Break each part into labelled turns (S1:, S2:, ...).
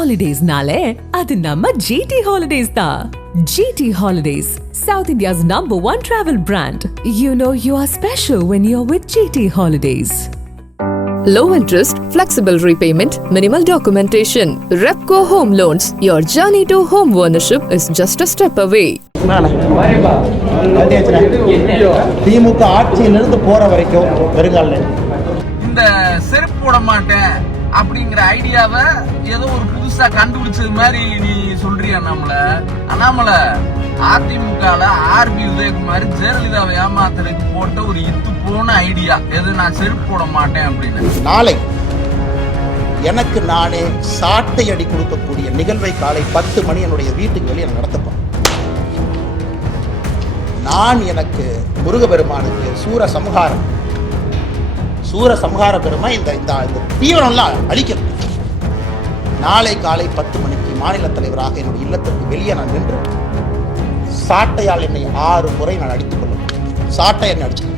S1: ஹாலிடேஸ்னாலே அது நம்ம ஜிடி ஹாலிடேஸ் தான் GT holidays South India's number one travel brand you know you are special when you are with GT holidays
S2: Low interest, flexible repayment, minimal documentation. Repco Home Loans. Your journey to home ownership is just a step away.
S3: DMK ஆட்சியிலிருந்து போற வரைக்கும் வருங்கால
S4: இந்த செருப்பு போட மாட்டேன் அப்படிங்கிற ஐடியாவை ஏதோ ஒரு புதுசா கண்டுபிடிச்சது மாதிரி நீ சொல்றியா நம்மள அண்ணாமல அதிமுகல ஆர்பி உதயகுமார் ஜெயலலிதாவை ஏமாத்துறதுக்கு போட்ட ஒரு இத்து போன ஐடியா எது நான் செருப்பு போட மாட்டேன் அப்படின்னு.
S3: நாளை எனக்கு நானே சாட்டை அடி கொடுக்கக்கூடிய நிகழ்வை காலை பத்து மணி என்னுடைய வீட்டுக்கு வெளியே நான் நடத்தப்போம் நான் எனக்கு முருகபெருமானுக்கு சூர சம்ஹாரம் சூர சம்ஹார பெருமை இந்த இந்த தீவிரம்லாம் அழிக்கணும் நாளை காலை பத்து மணிக்கு மாநில தலைவராக என்னுடைய இல்லத்திற்கு வெளியே நான் நின்று சாட்டையால் என்னை ஆறு முறை நான் அடித்துக் கொள்ளும் சாட்டை என்னை அடிச்சு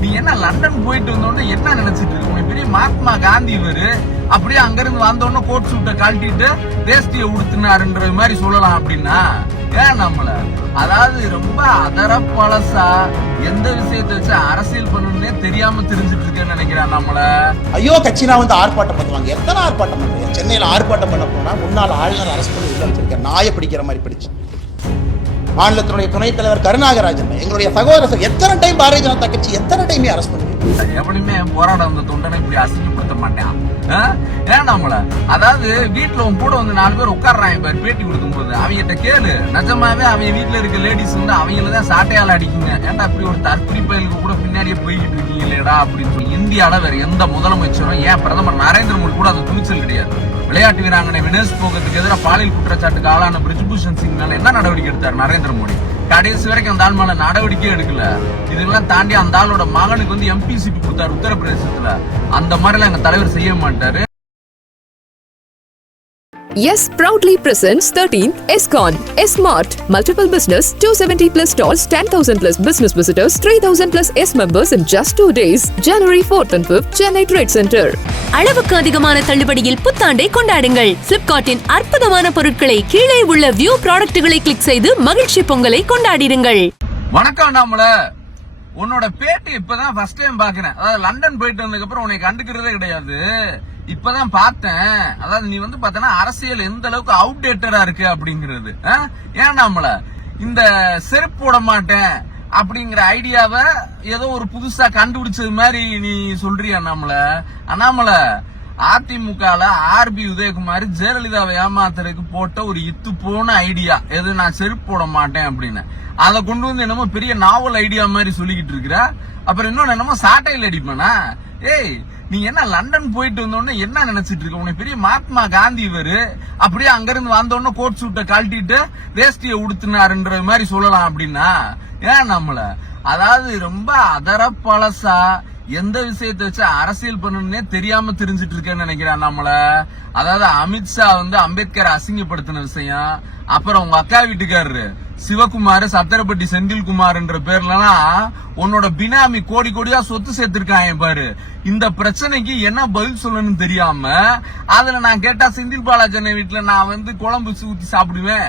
S4: நீ என்ன லண்டன் போயிட்டு வந்தோடனே என்ன நினைச்சிட்டு இருக்க? பெரிய மகாத்மா காந்தி இவரு. அப்படியே அங்கிருந்து வந்தோடனே கோட் சூட்டை கழட்டிட்டு வேஷ்டியை உடுத்தினாருன்ற மாதிரி சொல்லலாம் அப்படின்னா ஏன் நம்மள? அதாவது ரொம்ப அதர பழசா எந்த விஷயத்தை வச்சு அரசியல் பண்ணணும்னே தெரியாம தெரிஞ்சுட்டு இருக்கேன்னு நினைக்கிறான் நம்மள?
S3: ஐயோ கட்சினா வந்து ஆர்ப்பாட்டம் பண்ணுவாங்க. எத்தனை ஆர்ப்பாட்டம் பண்ணுவாங்க? சென்னையில் ஆர்ப்பாட்டம் பண்ண போனா முன்னாள் ஆளுநர் அரசு பண்ணி உள்ள வச்சிருக்கேன் நாயை பிடிக்கிற மாதிரி பிடிச்சு. மாநிலத்தினுடைய துணைத் தலைவர் கருணாகராஜன் எங்களுடைய சகோதரர் எத்தனை டைம் பாரதிய ஜனதா கட்சி எத்தனை டைமே அரசு பண்ணுவீங்க
S4: எப்படியுமே போராட வந்த தொண்டனை இப்படி அசிங்கப்படுத்த மாட்டான். ஆ? ஏன் நம்மள அதாவது வீட்டுல உன் கூட வந்து நாலு பேர் உட்கார்றாங்க பாரு பேட்டி கொடுக்கும்போது. அவங்ககிட்ட கேளு. நிஜமாவே அவங்க வீட்டுல இருக்க லேடிஸ் வந்து அவங்கள தான் சாட்டையால அடிக்குங்க. ஏன்டா இப்படி ஒரு தற்கொலை பயலுக்கு கூட பின்னாடியே போய்கிட்டு இருக்கீங்களேடா அப்படின்னு சொல்லி இந்தியால வேற எந்த முதலமைச்சரும் ஏன் பிரதமர் நரேந்திர மோடி கூட அது துணிச்சல் கிடையாது. விளையாட்டு வீராங்கனை வினேஷ் போகத்துக்கு எதிராக பாலியல் குற்றச்சாட்டுக்கு ஆளான பிரிஜ்பூஷன் சிங் மேல என்ன நடவடிக்கை எடுத்தார் நரேந்திர மோடி? கடைசி வரைக்கும் அந்த ஆள் மேல நடவடிக்கை எடுக்கல. இதெல்லாம் தாண்டி அந்த ஆளோட மகனுக்கு வந்து எம்பிசிபி கொடுத்தாரு உத்தரப்பிரதேசத்துல. அந்த மாதிரிலாம் எங்க தலைவர் செய்ய மாட்டாரு.
S2: Yes proudly presents 13th SCON. S-Mart. Multiple business, 270 plus stalls, 10,000 plus business visitors, 3,000 plus S members in just two days. January 4th and 5th, Chennai Trade Center.
S5: அளவுக்கு அதிகமான தள்ளுபடியில் புத்தாண்டை கொண்டாடுங்கள் பிளிப்கார்ட்டின் அற்புதமான பொருட்களை கீழே உள்ள வியூ ப்ராடக்ட்டுகளை கிளிக் செய்து மகிழ்ச்சி பொங்கலை கொண்டாடிடுங்கள்
S4: வணக்கம் நம்மள உன்னோட பேட்டி இப்பதான் ஃபர்ஸ்ட் டைம் பாக்குறேன் அதாவது லண்டன் போயிட்டு வந்ததுக்கு அப்புறம் உன்னை கண்டுக்கிறதே கிடையாது இப்பதான் பார்த்தேன். அதாவது நீ வந்து பார்த்தனா அரசியல் எந்த அளவுக்கு அவுடேட்டடா இருக்கு அப்படிங்கிறது. ஆ? ஏன் நம்மள? இந்த செருப்பு போட மாட்டேன் அப்படிங்கிற ஐடியாவை ஏதோ ஒரு புதுசா கண்டுபிடிச்சது மாதிரி நீ சொல்றியா நம்மள? அண்ணாமல அதிமுகல ஆர்பி உதயகுமார் ஜெயலலிதாவை ஏமாத்துறதுக்கு போட்ட ஒரு இத்து போன ஐடியா எது? நான் செருப்பு போட மாட்டேன் அப்படின்னு. அதை கொண்டு வந்து என்னமோ பெரிய நாவல் ஐடியா மாதிரி சொல்லிக்கிட்டு இருக்கிற. அப்புறம் இன்னொன்னு என்னமோ சாட்டையில் அடிப்பேனா? ஏய் நீ என்ன லண்டன் போயிட்டு வந்தோடனே என்ன நினைச்சிட்டு இருக்க? உனக்கு பெரிய மகாத்மா காந்தி இவரு. அப்படியே அங்கிருந்து வந்தோடனே கோட் சூட்டை கழட்டிட்டு வேஷ்டியை உடுத்தினாருன்ற மாதிரி சொல்லலாம் அப்படின்னா ஏன் நம்மள? அதாவது ரொம்ப அதர பழசா எந்த விஷயத்தை வச்சு அரசியல் பண்ணணும்னே தெரியாம தெரிஞ்சிட்டு இருக்கேன்னு நினைக்கிறான் நம்மள. அதாவது அமித்ஷா வந்து அம்பேத்கர் அசிங்கப்படுத்தின விஷயம். அப்புறம் உங்க அக்கா வீட்டுக்காரரு சிவகுமார் சத்திரப்பட்டி செந்தில்குமார்ன்ற பேர்லாம் உன்னோட பினாமி கோடி கோடியா சொத்து சேர்த்திருக்காங்க பாரு. இந்த பிரச்சனைக்கு என்ன பதில் சொல்லணும்னு தெரியாம அதுல நான் கேட்டா செந்தில் பாலாஜன வீட்டுல நான் வந்து குழம்பு ஊத்தி சாப்பிடுவேன்.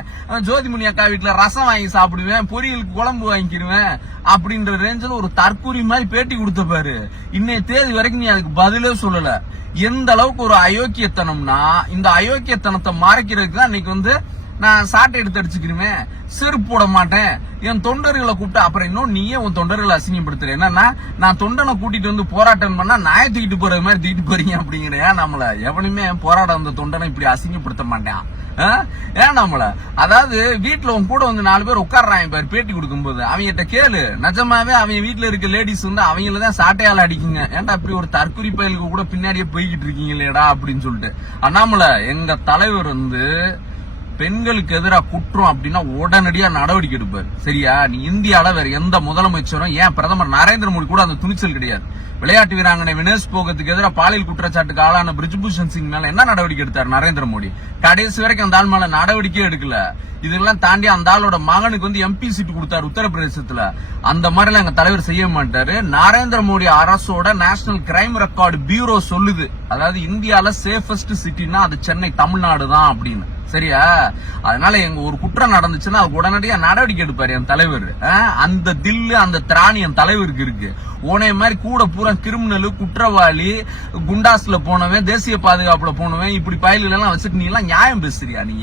S4: ஜோதிமணி அக்கா வீட்டுல ரசம் வாங்கி சாப்பிடுவேன். பொரியலுக்கு குழம்பு வாங்கிக்கிடுவேன் அப்படின்ற ரேஞ்சில் ஒரு தற்கூரி மாதிரி பேட்டி கொடுத்த பாரு. இன்னைய தேதி வரைக்கும் நீ அதுக்கு பதிலே சொல்லல. எந்த அளவுக்கு ஒரு அயோக்கியத்தனம்னா இந்த அயோக்கியத்தனத்தை மறைக்கிறதுக்கு தான் இன்னைக்கு வந்து நான் சாட்டை எடுத்து அடிச்சுக்கிறேன் செருப்பு போட மாட்டேன். என் தொண்டர்களை கூப்பிட்டு அப்புறம் இன்னும் நீயே உன் தொண்டர்களை அசிங்கப்படுத்துற. என்னன்னா நான் தொண்டனை கூட்டிட்டு வந்து போராட்டம் பண்ணா நாய தூக்கிட்டு போற மாதிரி தூக்கிட்டு போறீங்க அப்படிங்கிற நம்மள எவனுமே போராட வந்த தொண்டனை இப்படி அசிங்கப்படுத்த மாட்டான். ஆ? ஏன் நம்மள? அதாவது வீட்டுல உன் கூட வந்து நாலு பேர் உட்கார்றாங்க பாரு பேட்டி கொடுக்கும்போது. அவங்ககிட்ட கேளு. நிஜமாவே அவங்க வீட்டுல இருக்க லேடிஸ் வந்து அவங்கள தான் சாட்டையால அடிக்குங்க. ஏன்டா அப்படி ஒரு தற்குறி பயலுக்கு கூட பின்னாடியே போய்கிட்டு இருக்கீங்களேடா அப்படின்னு சொல்லிட்டு. அண்ணாமலை எங்க தலைவர் வந்து பெண்களுக்கு எதிராக குற்றம் அப்படின்னா உடனடியா நடவடிக்கை எடுப்பார். சரியா? நீ இந்தியால வேற எந்த முதலமைச்சரும் ஏன் பிரதமர் நரேந்திர மோடி கூட அந்த துணிச்சல் கிடையாது. விளையாட்டு வீராங்கனை வினேஷ் போகத்துக்கு எதிராக பாலியல் குற்றச்சாட்டுக்கு ஆளான பிரிஜ்பூஷன் சிங் மேல என்ன நடவடிக்கை எடுத்தார் நரேந்திர மோடி? கடைசி வரைக்கும் அந்த ஆள் மேல நடவடிக்கையே எடுக்கல. இதெல்லாம் தாண்டி அந்த ஆளோட மகனுக்கு வந்து எம்பி சீட்டு கொடுத்தாரு உத்தரப்பிரதேசத்துல. அந்த மாதிரிலாம் எங்க தலைவர் செய்ய மாட்டாரு. நரேந்திர மோடி அரசோட நேஷனல் கிரைம் ரெக்கார்டு பியூரோ சொல்லுது. அதாவது இந்தியால சேஃபஸ்ட் சிட்டின்னா அது சென்னை தமிழ்நாடு தான் அப்படின்னு. சரியா? அதனால எங்க ஒரு குற்றம் நடந்துச்சுன்னா அதுக்கு உடனடியா நடவடிக்கை எடுப்பாரு என் தலைவர். அந்த தில்லு அந்த திராணி என் தலைவருக்கு இருக்கு. உனைய மாதிரி கூட பூரா கிரிமினல் குற்றவாளி குண்டாஸ்ல போனவன் தேசிய பாதுகாப்புல போனவன் இப்படி பயல்கள் எல்லாம் வச்சுட்டு நீ எல்லாம் நியாயம் பேசுறியா நீ?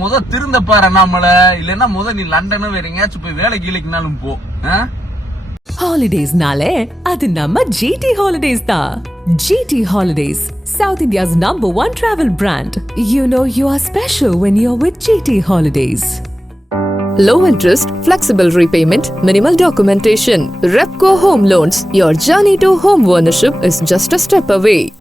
S4: முத திருந்த பாரு நம்மள இல்லன்னா முத நீ லண்டனும் வேற எங்கேயாச்சும் போய் வேலை கீழைக்குனாலும் போ. ஆஹ்?
S1: ஹாலிடேஸ்னாலே அது நம்ம ஜிடி ஹாலிடேஸ் தான் GT holidays south India's number one travel brand you know you are special when you are with GT holidays
S2: Low interest, flexible repayment, minimal documentation. Repco Home Loans. Your journey to home ownership is just a step away.